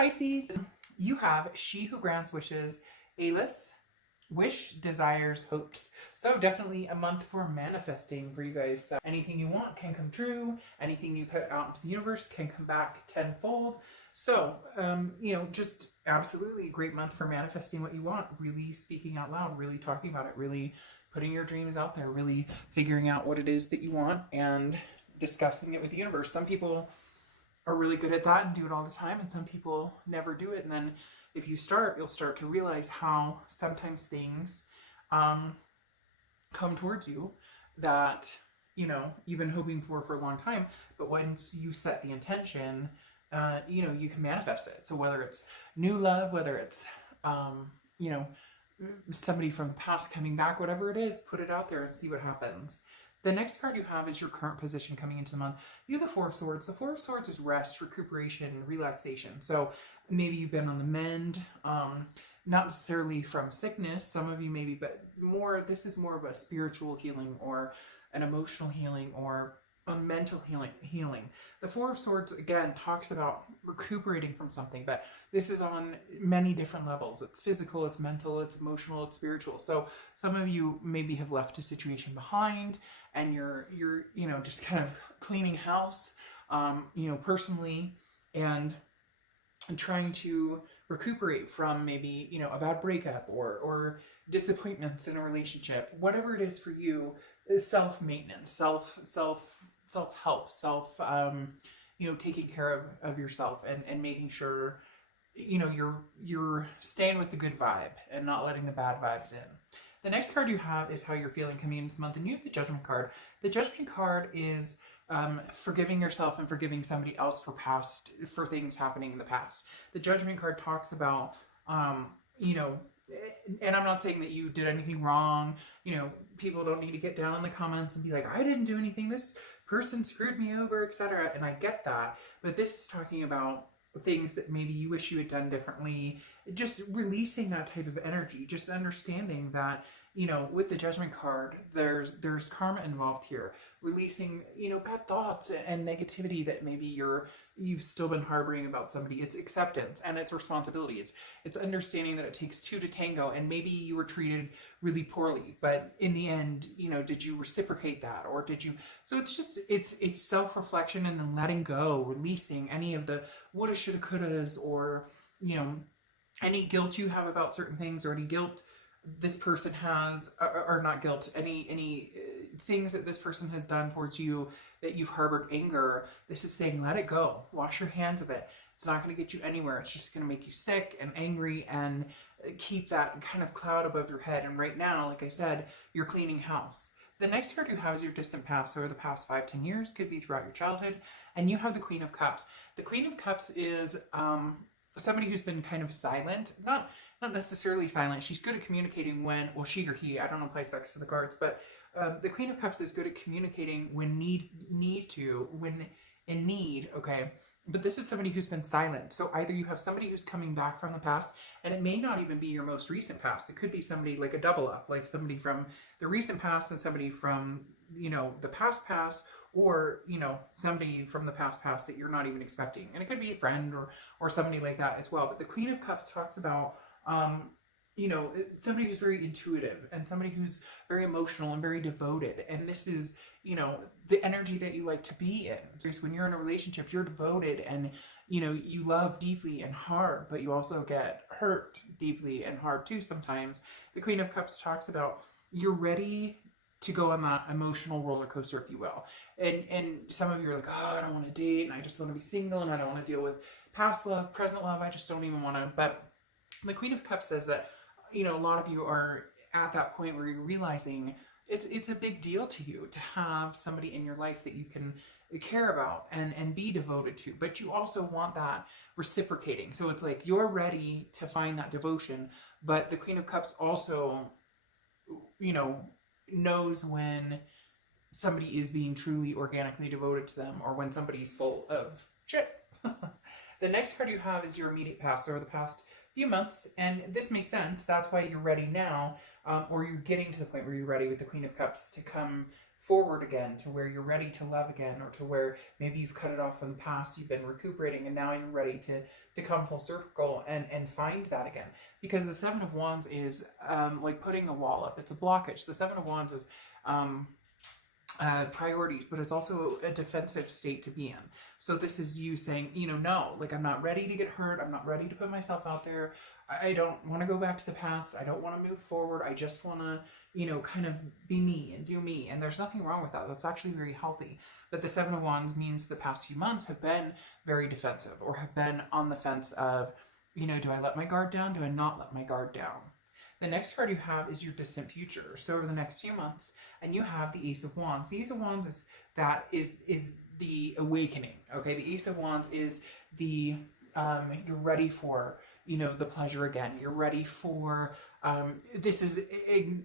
Pisces, you have she who grants wishes, Alice, wish, desires, hopes. So definitely a month for manifesting for you guys. So anything you want can come true. Anything you put out into the universe can come back tenfold. So, just absolutely a great month for manifesting what you want, really speaking out loud, really talking about it, really putting your dreams out there, really figuring out what it is that you want and discussing it with the universe. Some people are really good at that and do it all the time, and some people never do it. And then if you start, you'll start to realize how sometimes things come towards you that you've been hoping for a long time. But once you set the intention, you can manifest it. So whether it's new love, whether it's you know somebody from the past coming back, whatever it is, put it out there and see what happens. The next card you have is your current position coming into the month. You have the Four of Swords. The Four of Swords is rest, recuperation, relaxation. So maybe you've been on the mend, not necessarily from sickness. Some of you maybe, but this is more of a spiritual healing or an emotional healing or a mental healing. The Four of Swords, again, talks about recuperating from something, but this is on many different levels. It's physical, it's mental, it's emotional, it's spiritual. So some of you maybe have left a situation behind and you're just kind of cleaning house, personally, and trying to recuperate from maybe, a bad breakup or disappointments in a relationship. Whatever it is for you is self-maintenance, self-help, taking care of yourself and making sure, you're staying with the good vibe and not letting the bad vibes in. The next card you have is how you're feeling coming into the month, and you have the Judgment card. The Judgment card is forgiving yourself and forgiving somebody else for things happening in the past. The Judgment card talks about, and I'm not saying that you did anything wrong. People don't need to get down in the comments and be like, I didn't do anything, this person screwed me over, etc. And I get that, but this is talking about things that maybe you wish you had done differently. Just releasing that type of energy, just understanding that, with the Judgment card, there's karma involved here. Releasing, bad thoughts and negativity that maybe you've still been harboring about somebody. It's acceptance and it's responsibility. It's understanding that it takes two to tango, and maybe you were treated really poorly, but in the end, did you reciprocate that, or did you? So it's self-reflection and then letting go, releasing any of the woulda, shoulda, couldas, or any guilt you have about certain things, or any guilt this person has, or not guilt, any things that this person has done towards you that you've harbored anger. This is saying, let it go, wash your hands of it. It's not going to get you anywhere. It's just going to make you sick and angry and keep that kind of cloud above your head. And right now, like I said, you're cleaning house. The next card you have is your distant past, or the past 5-10 years, could be throughout your childhood. And you have the Queen of Cups. The Queen of Cups is somebody who's been kind of silent, not necessarily silent. She's good at communicating when, well, she or he, I don't apply sex to the cards, but the Queen of Cups is good at communicating when when in need, okay? But this is somebody who's been silent. So either you have somebody who's coming back from the past, and it may not even be your most recent past. It could be somebody like a double up, like somebody from the recent past and somebody from, the past, or, somebody from the past that you're not even expecting. And it could be a friend or somebody like that as well. But the Queen of Cups talks about, somebody who's very intuitive and somebody who's very emotional and very devoted. And this is, the energy that you like to be in. Because when you're in a relationship, you're devoted and, you love deeply and hard, but you also get hurt deeply and hard too sometimes. The Queen of Cups talks about you're ready to go on that emotional roller coaster, if you will. And some of you are like, oh, I don't want to date, and I just want to be single, and I don't want to deal with past love, present love, I just don't even want to. But the Queen of Cups says that, a lot of you are at that point where you're realizing it's a big deal to you to have somebody in your life that you can care about and be devoted to, but you also want that reciprocating. So it's like you're ready to find that devotion, but the Queen of Cups also, knows when somebody is being truly organically devoted to them, or when somebody's full of shit. The next card you have is your immediate past, or the past few months, and this makes sense. That's why you're ready now, or you're getting to the point where you're ready with the Queen of Cups to come forward again, to where you're ready to love again, or to where maybe you've cut it off from the past, you've been recuperating, and now you're ready to to come full circle and find that again. Because the Seven of Wands is like putting a wall up. It's a blockage. The Seven of Wands is um, priorities, but it's also a defensive state to be in. So this is you saying, no, like I'm not ready to get hurt. I'm not ready to put myself out there. I don't want to go back to the past. I don't want to move forward. I just want to, kind of be me and do me. And there's nothing wrong with that. That's actually very healthy. But the Seven of Wands means the past few months have been very defensive or have been on the fence of, do I let my guard down? Do I not let my guard down? The next card you have is your distant future. So over the next few months, and you have the Ace of Wands. The Ace of Wands is the awakening. Okay, the Ace of Wands is the you're ready for the pleasure again. You're ready for this is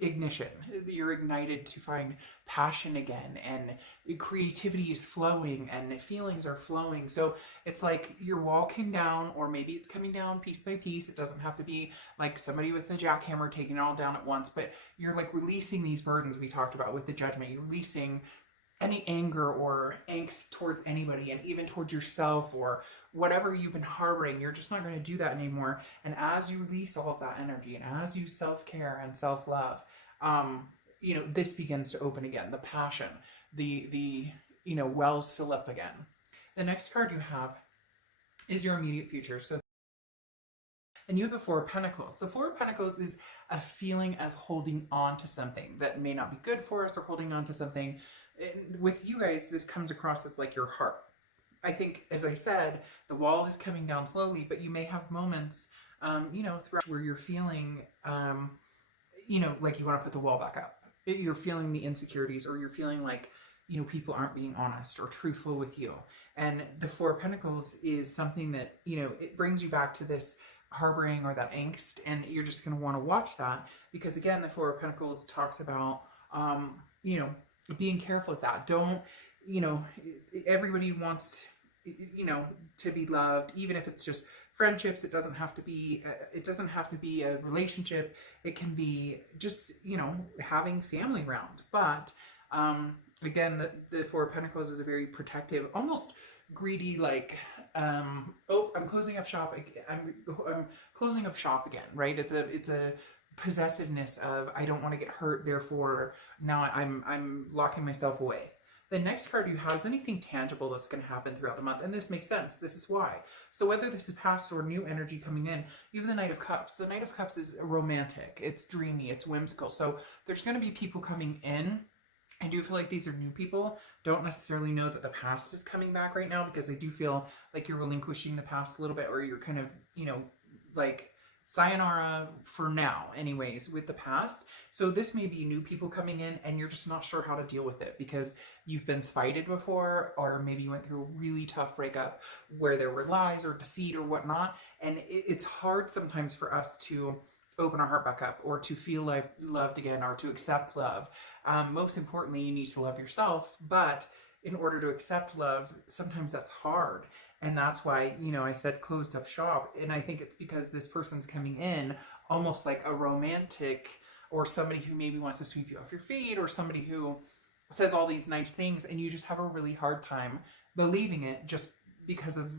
ignition. You're ignited to find passion again, and creativity is flowing, and feelings are flowing. So it's like your wall came down, or maybe it's coming down piece by piece. It doesn't have to be like somebody with a jackhammer taking it all down at once, but you're like releasing these burdens we talked about with the judgment. You're releasing any anger or angst towards anybody, and even towards yourself, or whatever you've been harboring. You're just not going to do that anymore. And as you release all of that energy, and as you self-care and self-love, this begins to open again. The passion, the wells fill up again. The next card you have is your immediate future. So, and you have the Four of Pentacles. The Four of Pentacles is a feeling of holding on to something that may not be good for us, or holding on to something. With you guys, this comes across as like your heart. I think, as I said, the wall is coming down slowly, but you may have moments, throughout where you're feeling, like you want to put the wall back up. You're feeling the insecurities, or you're feeling like, people aren't being honest or truthful with you. And the Four of Pentacles is something that, it brings you back to this harboring or that angst, and you're just going to want to watch that, because again, the Four of Pentacles talks about, being careful with that. Don't, everybody wants, to be loved, even if it's just friendships. It doesn't have to be a relationship. It can be just, having family around. But again, the Four of Pentacles is a very protective, almost greedy, like, I'm closing up shop. I'm closing up shop again, right? It's a possessiveness of, I don't want to get hurt, therefore now I'm locking myself away. The next card you have is anything tangible that's going to happen throughout the month, and this makes sense. This is why. So whether this is past or new energy coming in, you have the Knight of Cups. The Knight of Cups is romantic, it's dreamy, it's whimsical. So there's going to be people coming in. I do feel like these are new people. Don't necessarily know that the past is coming back right now, because I do feel like you're relinquishing the past a little bit, or you're kind of, like sayonara for now anyways with the past. So this may be new people coming in, and you're just not sure how to deal with it, because you've been spited before, or maybe you went through a really tough breakup where there were lies or deceit or whatnot, and it's hard sometimes for us to open our heart back up, or to feel like loved again, or to accept love. Most importantly, you need to love yourself, but in order to accept love, sometimes that's hard. And that's why, I said closed up shop. And I think it's because this person's coming in almost like a romantic, or somebody who maybe wants to sweep you off your feet, or somebody who says all these nice things, and you just have a really hard time believing it, just because of,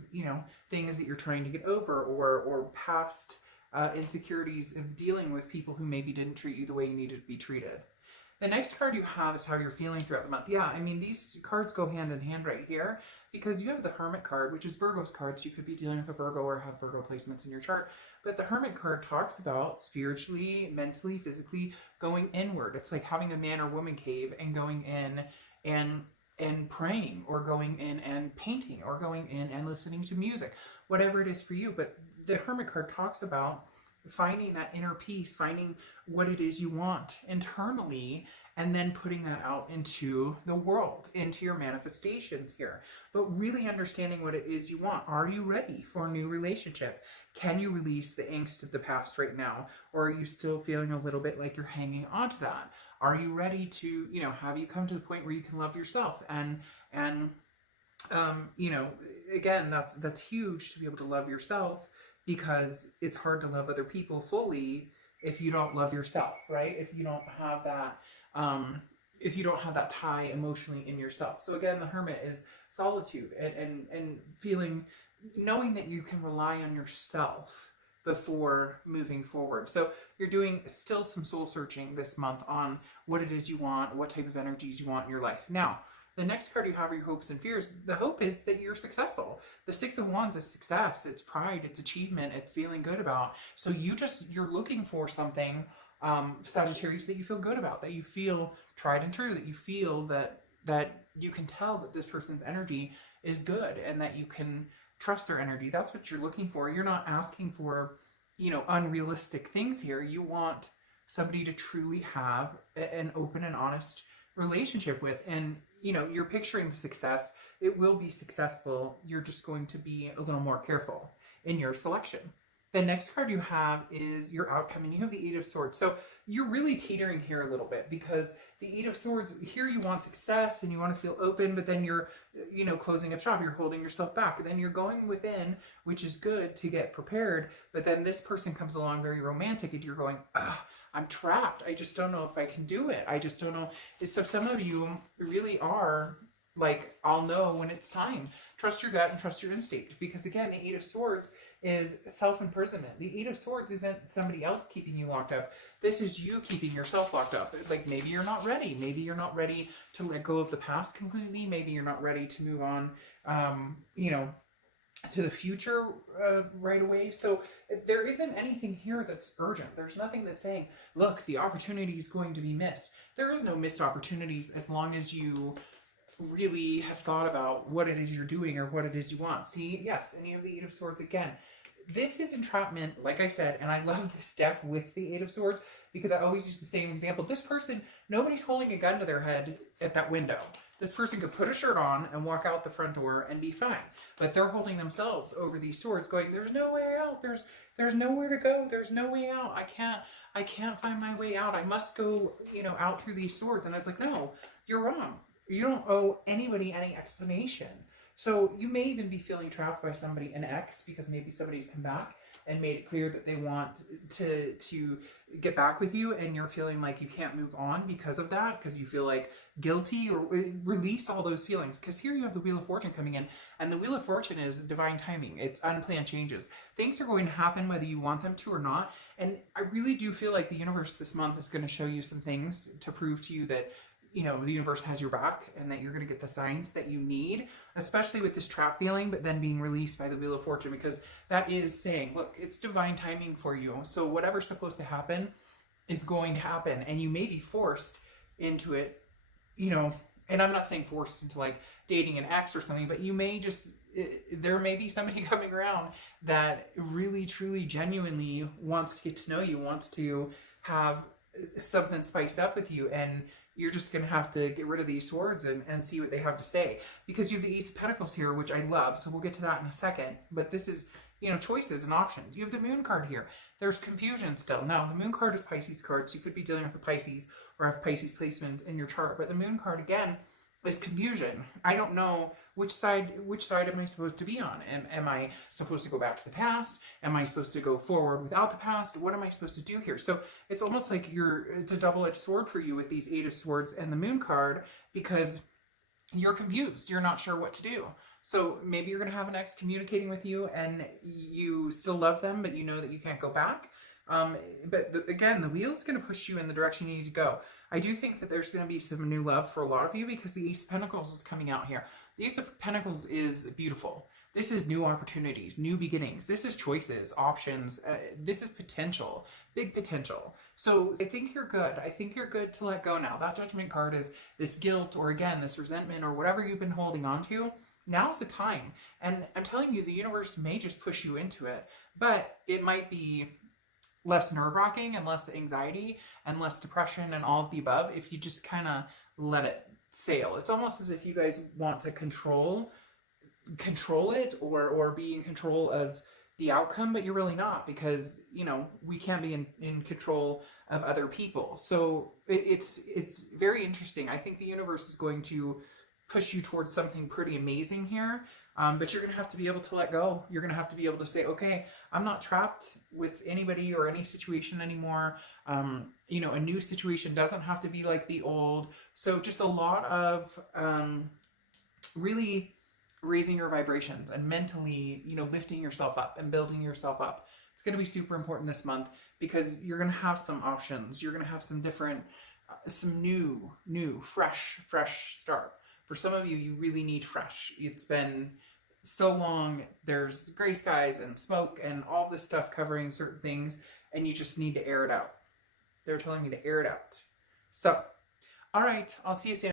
things that you're trying to get over, or past insecurities of dealing with people who maybe didn't treat you the way you needed to be treated. The next card you have is how you're feeling throughout the month. Yeah, I mean, these cards go hand in hand right here, because you have the Hermit card, which is Virgo's card. So you could be dealing with a Virgo, or have Virgo placements in your chart. But the Hermit card talks about spiritually, mentally, physically going inward. It's like having a man or woman cave, and going in and praying, or going in and painting, or going in and listening to music, whatever it is for you. But the Hermit card talks about finding that inner peace, finding what it is you want internally, and then putting that out into the world, into your manifestations here. But really understanding what it is you want. Are you ready for a new relationship? Can you release the angst of the past right now? Or are you still feeling a little bit like you're hanging on to that? Are you ready to, have you come to the point where you can love yourself? And again, that's huge, to be able to love yourself, because it's hard to love other people fully if you don't love yourself, right? If you don't have that tie emotionally in yourself. So again, the Hermit is solitude, and feeling knowing that you can rely on yourself before moving forward. So you're doing still some soul searching this month on what it is you want, what type of energies you want in your life. Now, the next card you have are your hopes and fears. The hope is that you're successful. The Six of Wands is success, it's pride, it's achievement, it's feeling good about. So you're looking for something, Sagittarius, that you feel good about, that you feel tried and true, that you feel that you can tell that this person's energy is good and that you can trust their energy. That's what you're looking for. You're not asking for, unrealistic things here. You want somebody to truly have an open and honest relationship with. And, you're picturing the success. It will be successful. You're just going to be a little more careful in your selection. The next card you have is your outcome, and you have the Eight of Swords. So you're really teetering here a little bit, because the Eight of Swords, here you want success and you want to feel open, but then you're, closing up shop, you're holding yourself back. But then you're going within, which is good to get prepared. But then this person comes along very romantic and you're going, I'm trapped. I just don't know if I can do it. I just don't know. So some of you really are like, I'll know when it's time. Trust your gut and trust your instinct. Because again, the Eight of Swords is self-imprisonment. The Eight of Swords isn't somebody else keeping you locked up. This is you keeping yourself locked up. Like, maybe you're not ready. Maybe you're not ready to let go of the past completely. Maybe you're not ready to move on, to the future right away. So there isn't anything here that's urgent. There's nothing that's saying, look, the opportunity is going to be missed. There is no missed opportunities as long as you really have thought about what it is you're doing or what it is you want. See, yes, and you have the Eight of Swords again. This is entrapment, like I said, and I love this deck with the Eight of Swords because I always use the same example. This person, nobody's holding a gun to their head at that window. This person could put a shirt on and walk out the front door and be fine. But they're holding themselves over these swords going, there's no way out. There's nowhere to go. There's no way out. I can't find my way out. I must go, out through these swords. And it's like, no, you're wrong. You don't owe anybody any explanation. So you may even be feeling trapped by somebody, an ex, because maybe somebody's come back and made it clear that they want to get back with you, and you're feeling like you can't move on because of that, because you feel like guilty, or release all those feelings. Because here you have the Wheel of Fortune coming in, and the Wheel of Fortune is divine timing. It's unplanned changes. Things are going to happen whether you want them to or not. And I really do feel like the universe this month is going to show you some things to prove to you that the universe has your back and that you're going to get the signs that you need, especially with this trap feeling, but then being released by the Wheel of Fortune, because that is saying, look, it's divine timing for you. So whatever's supposed to happen is going to happen, and you may be forced into it, and I'm not saying forced into like dating an ex or something, but you may just, there may be somebody coming around that really, truly, genuinely wants to get to know you, wants to have something spiced up with you, and you're just going to have to get rid of these swords and see what they have to say. Because you have the Ace of Pentacles here, which I love, so we'll get to that in a second. But this is, choices and options. You have the Moon card here. There's confusion still. Now, the Moon card is Pisces card, so you could be dealing with a Pisces or have Pisces placement in your chart. But the Moon card, again, is confusion. I don't know which side am I supposed to be on. Am I supposed to go back to the past? Am I supposed to go forward without the past? What am I supposed to do here? So it's almost like it's a double-edged sword for you with these Eight of Swords and the Moon card, because you're confused. You're not sure what to do. So maybe you're going to have an ex communicating with you and you still love them, but you know that you can't go back. Again, the wheel is going to push you in the direction you need to go. I do think that there's going to be some new love for a lot of you, because the Ace of Pentacles is coming out here. The Ace of Pentacles is beautiful. This is new opportunities, new beginnings. This is choices, options. This is potential, big potential. So I think you're good. I think you're good to let go now. That Judgment card is this guilt, or again, this resentment, or whatever you've been holding on to. Now's the time. And I'm telling you, the universe may just push you into it, but it might be less nerve-wracking and less anxiety and less depression and all of the above if you just kind of let it sail. It's almost as if you guys want to control it, or be in control of the outcome, but you're really not, because we can't be in control of other people. So it's very interesting. I think the universe is going to push you towards something pretty amazing here. But you're going to have to be able to let go. You're going to have to be able to say, okay, I'm not trapped with anybody or any situation anymore. A new situation doesn't have to be like the old. So just a lot of really raising your vibrations and mentally, you know, lifting yourself up and building yourself up. It's going to be super important this month because you're going to have some options. You're going to have some different, some new, fresh start. For some of you, you really need fresh. It's been so long. There's gray skies and smoke and all this stuff covering certain things, and you just need to air it out. They're telling me to air it out. So, all right, I'll see you soon.